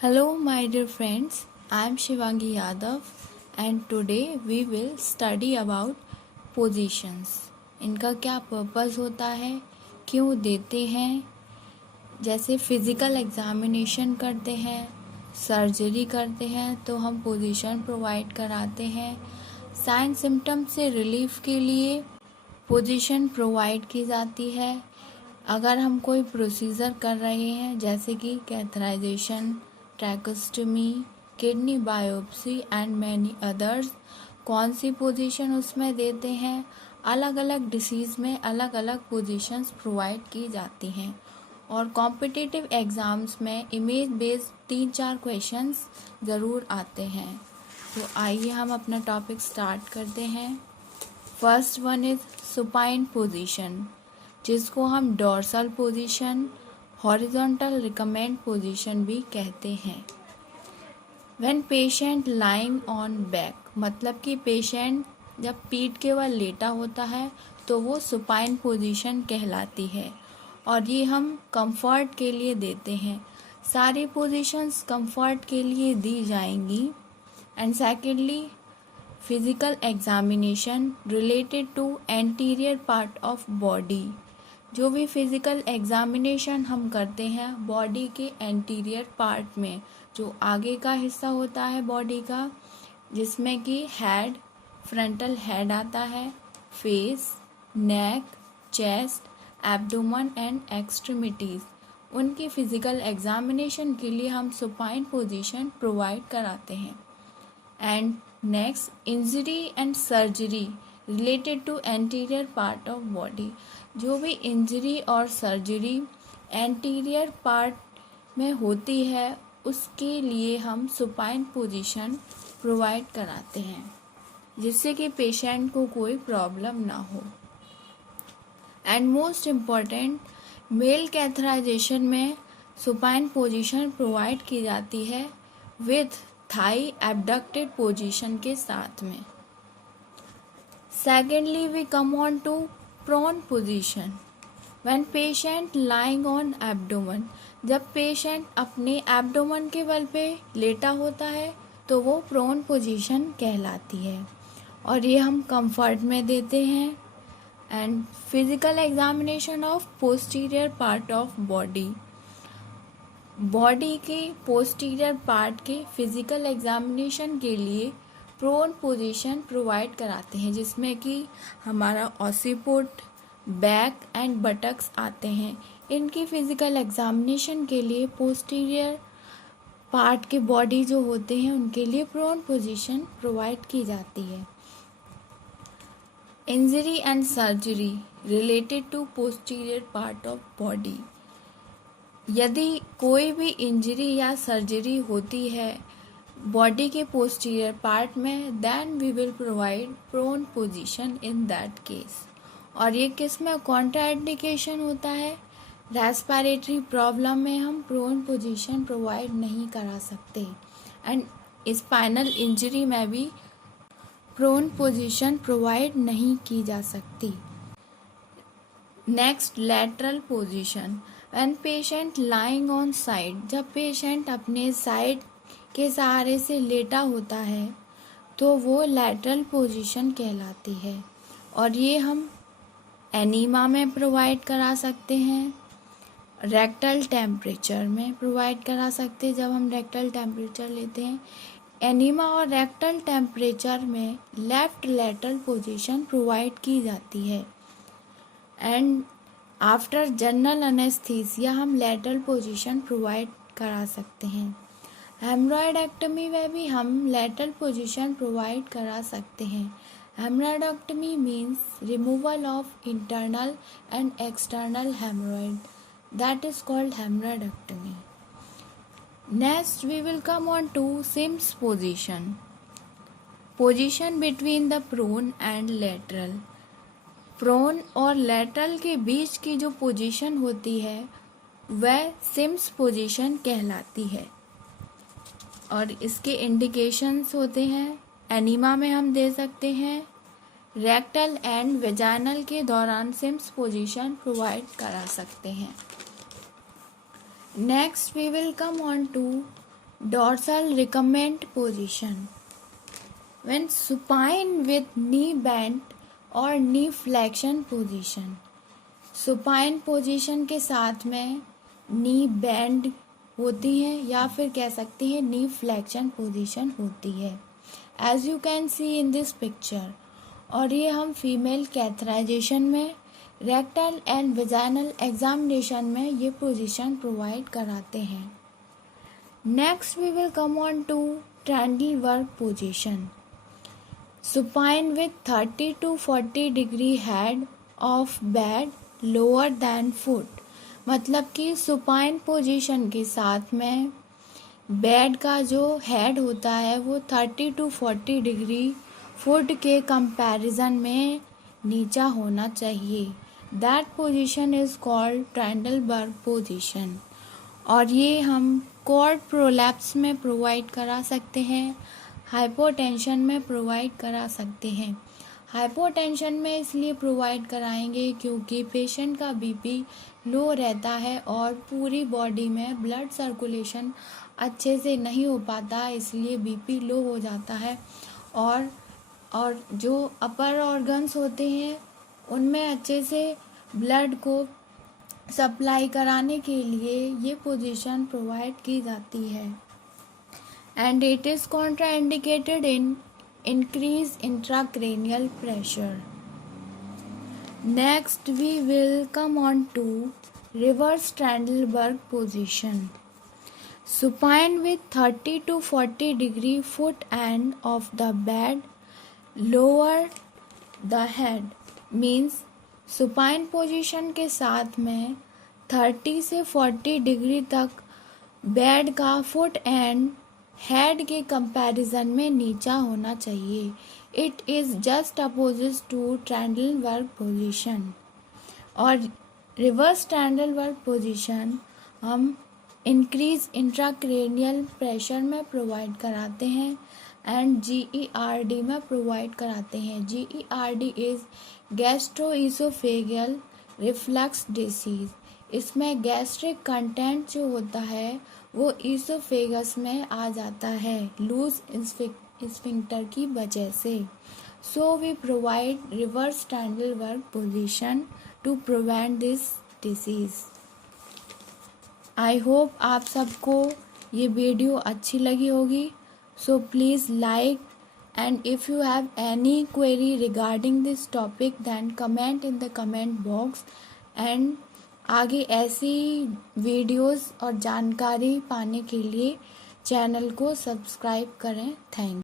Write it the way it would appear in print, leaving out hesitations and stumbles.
Hello, my dear friends. I am Shivangi Yadav, and today we will study about positions. इनका क्या purpose होता है, क्यों देते हैं, जैसे फिजिकल एग्जामिनेशन करते हैं, सर्जरी करते हैं तो हम पोजीशन प्रोवाइड कराते हैं। साइन सिम्टम से रिलीफ के लिए पोजीशन प्रोवाइड की जाती है। अगर हम कोई प्रोसीजर कर रहे हैं जैसे कि catheterisation, tracheostomy, kidney biopsy and many others, कौन सी पोजीशन उसमें देते हैं। अलग अलग डिसीज़ में अलग अलग पोजीशंस प्रोवाइड की जाती हैं और कॉम्पिटिटिव एग्ज़ाम्स में इमेज बेस्ड 3-4 क्वेश्चंस ज़रूर आते हैं। तो आइए हम अपना टॉपिक स्टार्ट करते हैं। First one is supine position, जिसको हम dorsal position, horizontal recommend position भी कहते हैं। When patient lying on back, मतलब कि पेशेंट जब पीठ के बल लेटा होता है तो वो सुपाइन पोजीशन कहलाती है और ये हम कंफर्ट के लिए देते हैं। सारी पोजीशंस कंफर्ट के लिए दी जाएंगी। And secondly, physical examination related to anterior part of body. जो भी फिजिकल एग्जामिनेशन हम करते हैं बॉडी के एंटीरियर पार्ट में, जो आगे का हिस्सा होता है बॉडी का, जिसमें कि हेड, फ्रंटल हेड आता है, face, neck, chest, abdomen and extremities, उनकी फिजिकल एग्जामिनेशन के लिए हम सुपाइन पोजीशन प्रोवाइड कराते हैं। And next, injury and surgery related to anterior part of body. जो भी इंजरी और सर्जरी एंटीरियर पार्ट में होती है उसके लिए हम सुपाइन पोजीशन प्रोवाइड कराते हैं, जिससे कि पेशेंट को कोई प्रॉब्लम ना हो। And most important, male catheterization में सुपाइन पोजीशन प्रोवाइड की जाती है विथ थाई एब्डक्टेड पोजीशन के साथ में। Secondly, we come on to prone position. When patient lying on abdomen, जब पेशेंट अपने एब्डोमेन के बल पे लेटा होता है तो वो प्रोन पोजीशन कहलाती है और ये हम कंफर्ट में देते हैं। And physical examination of posterior part of body, body के पोस्टीरियर पार्ट के फिजिकल एग्जामिनेशन के लिए प्रोन पोजीशन प्रोवाइड कराते हैं, जिसमें कि हमारा ऑसिपुट, बैक एंड बटक्स आते हैं। इनकी फिजिकल एग्जामिनेशन के लिए पोस्टीरियर पार्ट के बॉडी जो होते हैं उनके लिए प्रोन पोजीशन प्रोवाइड की जाती है। Injury and surgery related to posterior part of body, यदि कोई भी इंजरी या सर्जरी होती है बॉडी के पोस्टीरियर पार्ट में, then we will provide prone position in that case. और ये किस में कॉन्ट्राइंडिकेशन होता है, रेस्पिरेटरी प्रॉब्लम में हम प्रोन पोजीशन प्रोवाइड नहीं करा सकते। एंड स्पाइनल इंजरी में भी प्रोन पोजीशन प्रोवाइड नहीं की जा सकती। Next, lateral position. When patient lying on side, जब पेशेंट अपने साइड के सहारे से लेटा होता है तो वो लैटरल पोजीशन कहलाती है और ये हम एनीमा में प्रोवाइड करा सकते हैं, रेक्टल टेम्परेचर में प्रोवाइड करा सकते हैं। जब हम रेक्टल टेम्परेचर लेते हैं, एनीमा और रेक्टल टेम्परेचर में लेफ्ट लैटरल पोजीशन प्रोवाइड की जाती है। एंड आफ्टर जनरल एनेस्थीसिया हम लैटरल पोजीशन प्रोवाइड करा सकते हैं। हेमरॉइडेक्टमी में भी हम लैटरल पोजीशन प्रोवाइड करा सकते हैं। Haemorrhoidectomy means removal of internal and external haemorrhoid, that is called haemorrhoidectomy. Next, we will come on to Sims position, position between the prone and lateral. Prone और लैटरल के बीच की जो position होती है वह सिम्स पोजीशन कहलाती है और इसके इंडिकेशंस होते हैं, एनीमा में हम दे सकते हैं, रेक्टल एंड वेजाइनल के दौरान सिम्स पोजीशन प्रोवाइड करा सकते हैं। Next we will come on to dorsal recumbent position. When supine with knee bent or knee flexion position. Supine position के साथ में नी बेंड होती है या फिर कह सकते हैं नी फ्लेक्शन पोजीशन होती है, as you can see in this picture. और ये हम फीमेल कैथराइजेशन में, रेक्टल एंड वेजाइनल एग्जामिनेशन में ये पोजीशन प्रोवाइड कराते हैं। Next we will come on to Trendelenburg position. Supine with 30 to 40 degree head of bed lower than foot, मतलब कि सुपाइन पोजीशन के साथ में बेड का जो हेड होता है वो 30 to 40 डिग्री फुट के कंपैरिजन में नीचा होना चाहिए। That position is called Trendelenburg position. और ये हम कॉर्ड प्रोलैप्स में प्रोवाइड करा सकते हैं, हाइपोटेंशन में प्रोवाइड करा सकते हैं। हाइपोटेंशन में इसलिए प्रोवाइड कराएंगे क्योंकि पेशेंट का बीपी लो रहता है और पूरी बॉडी में ब्लड सर्कुलेशन अच्छे से नहीं हो पाता, इसलिए बीपी लो हो जाता है। और जो अपर ऑर्गन्स होते हैं उनमें अच्छे से ब्लड को सप्लाई कराने के लिए ये पोजीशन प्रोवाइड की जाती है। And it is contraindicated in increase intracranial pressure. Next we will come on to reverse Trandlberg position. Supine with 30 to 40 degree foot end of the bed, lower the head, means supine position के साथ में 30 से 40 degree तक bed का foot and head के comparison में नीचा होना चाहिए। It is just opposite to Trendelenburg position. और रिवर्स ट्रैंडलबर्ग पोजीशन हम इंक्रीज इंट्राक्रेनियल प्रेशर में प्रोवाइड कराते हैं एंड GERD में प्रोवाइड कराते हैं। GERD is gastroesophageal reflux disease. इसमें गैस्ट्रिक कंटेंट जो होता है वो ईसोफेगस में आ जाता है लूज स्फिंक्टर की वजह से। So we provide reverse Trendelenburg position to prevent this disease. I hope आप सबको ये वीडियो अच्छी लगी होगी। So please like, and if you have any query regarding this topic then comment in the comment box. And आगे ऐसी videos और जानकारी पाने के लिए चैनल को सब्सक्राइब करें। थैंक